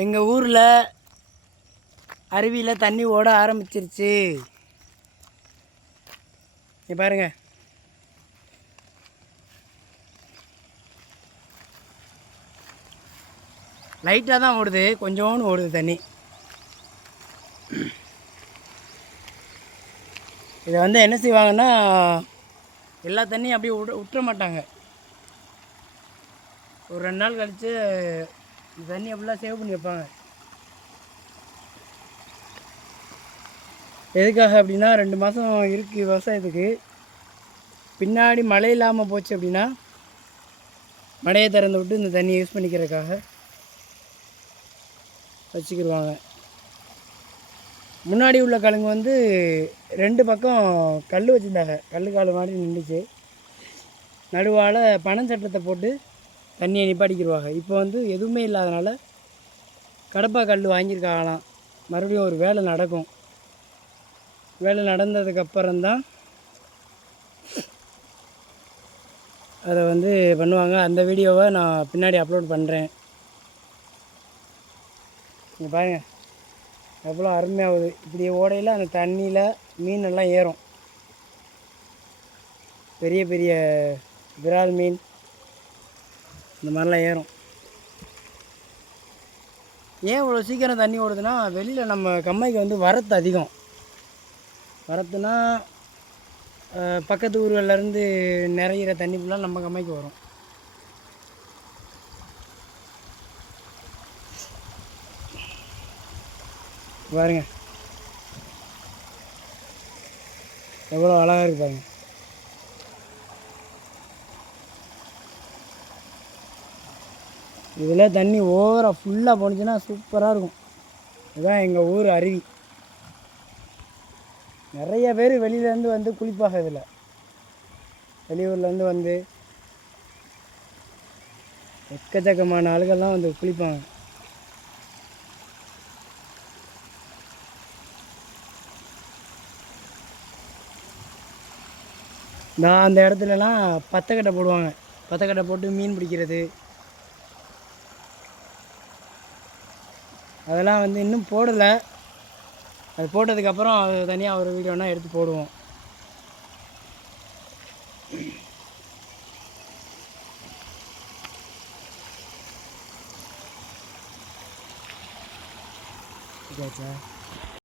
எங்கள் ஊரில் அருவியில் தண்ணி ஓட ஆரம்பிச்சிருச்சு. பாருங்க, லைட்டாக தான் ஓடுது, கொஞ்சோன்னு ஓடுது தண்ணி. இதை வந்து என்ன செய்வாங்கன்னா, எல்லா தண்ணியும் அப்படியே விட்டுற மாட்டாங்க. ஒரு 2 நாள் கழித்து தண்ணி அப்படிலாம் சேவ் பண்ணி வைப்பாங்க. எதுக்காக அப்படின்னா, 2 மாதம் இருக்குது விவசாயத்துக்கு. பின்னாடி மழை இல்லாமல் போச்சு அப்படின்னா மழையை திறந்து விட்டு இந்த தண்ணியை யூஸ் பண்ணிக்கிறதுக்காக வச்சுக்கிடுவாங்க. முன்னாடி உள்ள கழுங்கு வந்து 2 பக்கம் கல் வச்சுருந்தாங்க. கல் கால் மாதிரி நின்றுச்சு. நடுவால் பனஞ்சட்டத்தை போட்டு தண்ணியை நிப்பாட்டிக்கிடுவாங்க. இப்போ வந்து எதுவுமே இல்லாதனால கடப்பா கல் வாங்கியிருக்காங்களாம். மறுபடியும் ஒரு வேலை நடக்கும். வேலை நடந்ததுக்கப்புறம்தான் அதை வந்து பண்ணுவாங்க. அந்த வீடியோவை நான் பின்னாடி அப்லோட் பண்ணுறேன். நீங்கள் பாருங்கள், எவ்வளோ அருமையாகுது. இப்படி ஓடையில் அந்த தண்ணியில் மீனெல்லாம் ஏறும். பெரிய பெரிய விரால் மீன் இந்த மாதிரிலாம் ஏறும். ஏன் இவ்வளோ சீக்கிரம் தண்ணி ஓடுதுன்னா, வெளியில் நம்ம கம்மாய்க்கு வந்து வரத்து அதிகம். வரத்துனா பக்கத்து ஊர்கள்லேருந்து நிறையிற தண்ணி ஃபுல்லாக நம்ம கம்மாய்க்கு வரும். பாருங்க, எவ்வளோ அழகாக இருக்குது பாருங்க. இதில் தண்ணி ஓவராக ஃபுல்லாக போணுச்சுன்னா சூப்பராக இருக்கும். இதுதான் எங்கள் ஊர் அருவி. நிறைய பேர் வெளியிலேருந்து வந்து குளிப்பாக. இதில் வெளியூர்லேருந்து வந்து எக்கச்சக்கமான ஆளுகள்லாம் வந்து குளிப்பாங்க. நான் அந்த இடத்துலலாம் பத்தக்கட்டை போடுவாங்க. பத்தக்கட்டை போட்டு மீன் பிடிக்கிறது அதெல்லாம் வந்து இன்னும் போடலை. அது போட்டதுக்கப்புறம் அது தனியாக ஒரு வீடியோனா எடுத்து போடுவோம். ஓகே.